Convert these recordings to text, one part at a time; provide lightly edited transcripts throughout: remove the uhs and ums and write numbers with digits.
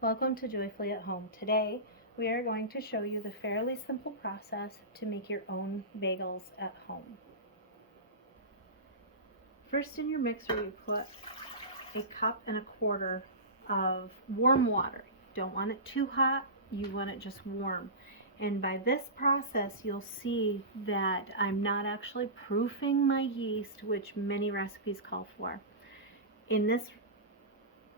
Welcome to Joyfully at Home. Today we are going to show you the fairly simple process to make your own bagels at home. First, in your mixer you put a cup and a quarter of warm water. You don't want it too hot, you want it just warm. And by this process you'll see that I'm not actually proofing my yeast, which many recipes call for. In this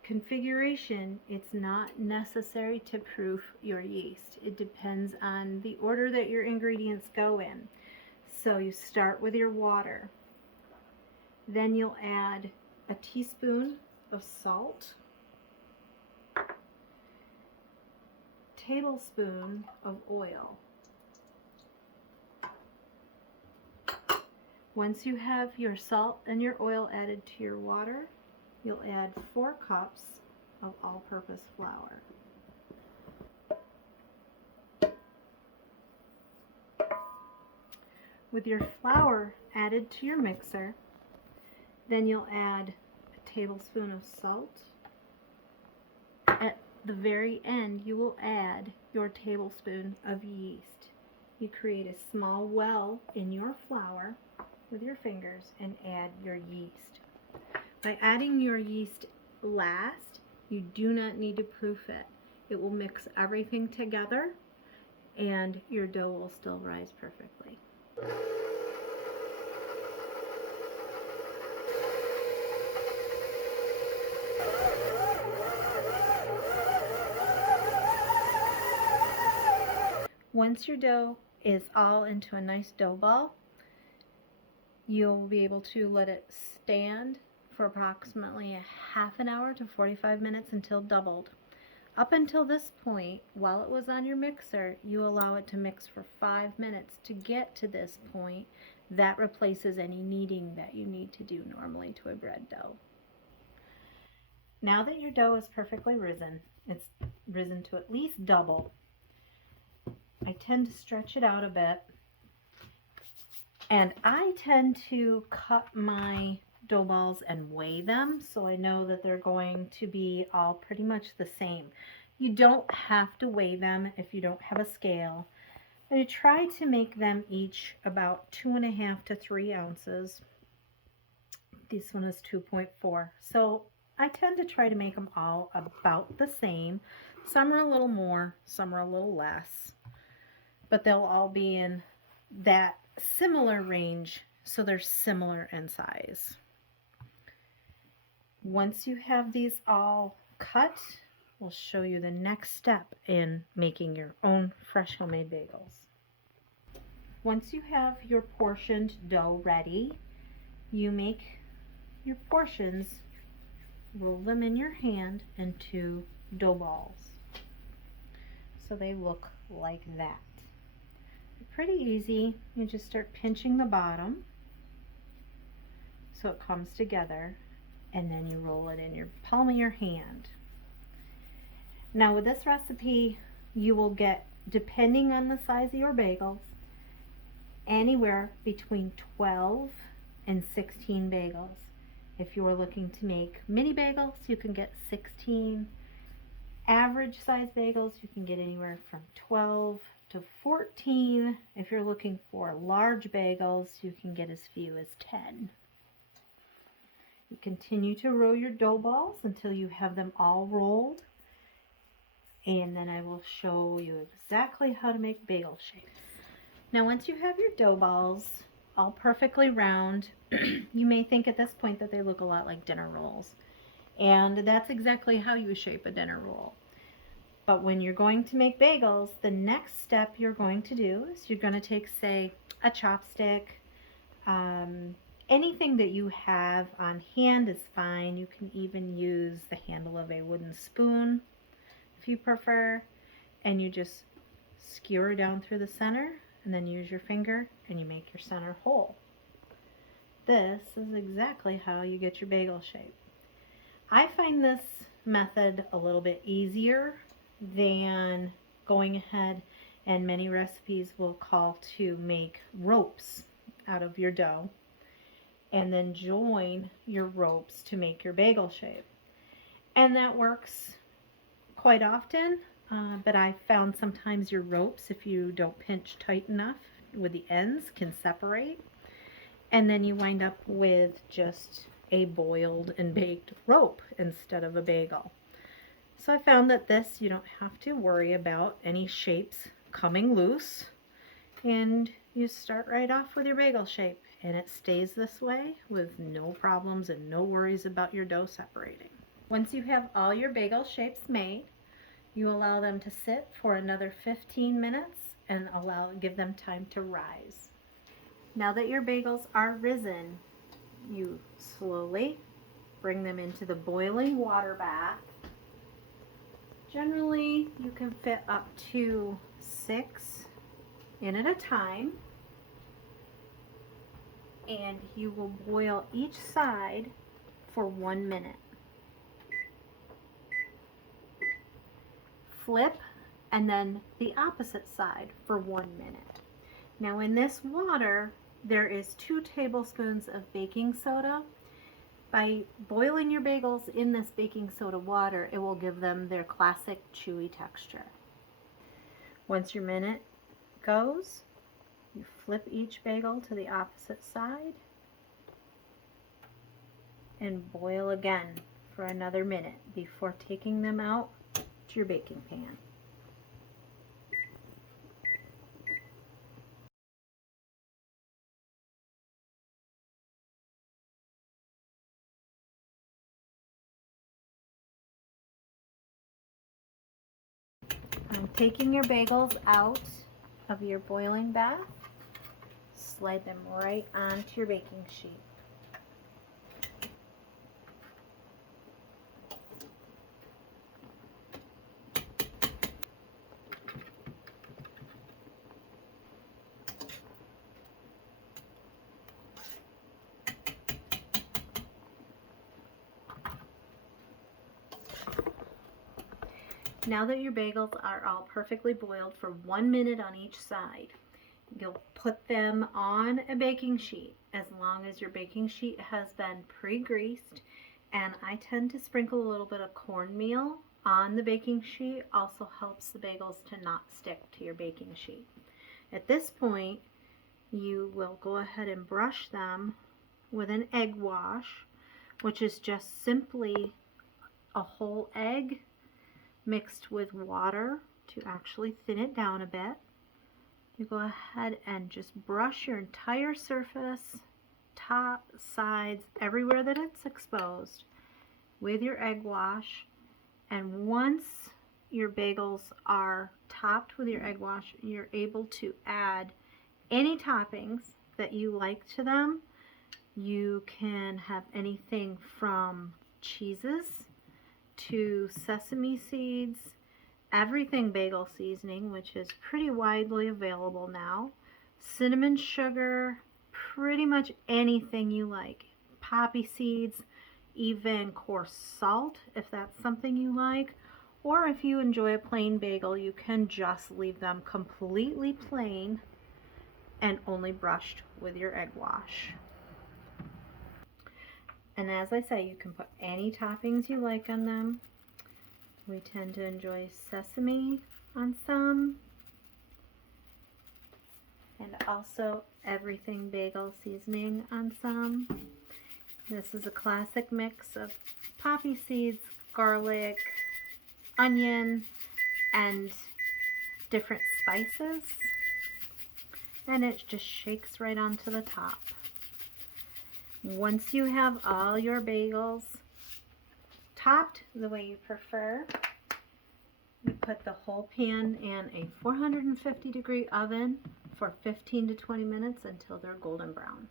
configuration, it's not necessary to proof your yeast. It depends on the order that your ingredients go in. So you start with your water. Then you'll add a teaspoon of salt, tablespoon of oil. Once you have your salt and your oil added to your water, you'll add 4 cups of all-purpose flour. With your flour added to your mixer, then you'll add a tablespoon of salt. At the very end, you will add your tablespoon of yeast. You create a small well in your flour with your fingers and add your yeast. By adding your yeast last, you do not need to proof it. It will mix everything together and your dough will still rise perfectly. Once your dough is all into a nice dough ball, you'll be able to let it stand for approximately a half an hour to 45 minutes until doubled. Up until this point, while it was on your mixer, you allow it to mix for 5 minutes to get to this point. That replaces any kneading that you need to do normally to a bread dough. Now that your dough is perfectly risen, it's risen to at least double, I tend to stretch it out a bit, and I tend to cut my dough balls and weigh them so I know that they're going to be all pretty much the same. You don't have to weigh them if you don't have a scale. I try to make them each about 2.5 to 3 ounces. This one is 2.4. So I tend to try to make them all about the same. Some are a little more, some are a little less, but they'll all be in that similar range, so they're similar in size. Once you have these all cut, we'll show you the next step in making your own fresh homemade bagels. Once you have your portioned dough ready, you make your portions, roll them in your hand into dough balls. So they look like that. Pretty easy. You just start pinching the bottom so it comes together, and then you roll it in your palm of your hand. Now with this recipe, you will get, depending on the size of your bagels, anywhere between 12 and 16 bagels. If you are looking to make mini bagels, you can get 16. Average size bagels, you can get anywhere from 12 to 14. If you're looking for large bagels, you can get as few as 10. You continue to roll your dough balls until you have them all rolled, and then I will show you exactly how to make bagel shapes. Now once you have your dough balls all perfectly round, you may think at this point that they look a lot like dinner rolls, and that's exactly how you shape a dinner roll. But when you're going to make bagels, the next step you're going to do is you're going to take, say, a chopstick. Anything that you have on hand is fine. You can even use the handle of a wooden spoon if you prefer. And you just skewer down through the center and then use your finger and you make your center hole. This is exactly how you get your bagel shape. I find this method a little bit easier than going ahead, and many recipes will call to make ropes out of your dough and then join your ropes to make your bagel shape. And that works quite often, but I found sometimes your ropes, if you don't pinch tight enough with the ends, can separate. And then you wind up with just a boiled and baked rope instead of a bagel. So I found that this, you don't have to worry about any shapes coming loose. And you start right off with your bagel shape, and it stays this way with no problems and no worries about your dough separating. Once you have all your bagel shapes made, you allow them to sit for another 15 minutes and give them time to rise. Now that your bagels are risen, you slowly bring them into the boiling water bath. Generally, you can fit up to 6 in at a time, and you will boil each side for 1 minute. Flip, and then the opposite side for 1 minute. Now in this water, there is 2 tablespoons of baking soda. By boiling your bagels in this baking soda water, it will give them their classic chewy texture. Once your minute goes, you flip each bagel to the opposite side and boil again for another minute before taking them out to your baking pan. I'm taking your bagels out of your boiling bath. Slide them right onto your baking sheet. Now that your bagels are all perfectly boiled for 1 minute on each side, you'll put them on a baking sheet as long as your baking sheet has been pre-greased, and I tend to sprinkle a little bit of cornmeal on the baking sheet. Also helps the bagels to not stick to your baking sheet. At this point, you will go ahead and brush them with an egg wash, which is just simply a whole egg mixed with water to actually thin it down a bit. You go ahead and just brush your entire surface, top, sides, everywhere that it's exposed with your egg wash. And once your bagels are topped with your egg wash, you're able to add any toppings that you like to them. You can have anything from cheeses to sesame seeds, everything bagel seasoning, which is pretty widely available now, cinnamon sugar, pretty much anything you like, poppy seeds, even coarse salt if that's something you like, or if you enjoy a plain bagel, you can just leave them completely plain and only brushed with your egg wash. And as I say, you can put any toppings you like on them. We tend to enjoy sesame on some, and also everything bagel seasoning on some. This is a classic mix of poppy seeds, garlic, onion, and different spices, and it just shakes right onto the top. Once you have all your bagels topped the way you prefer, you put the whole pan in a 450-degree oven for 15 to 20 minutes until they're golden brown.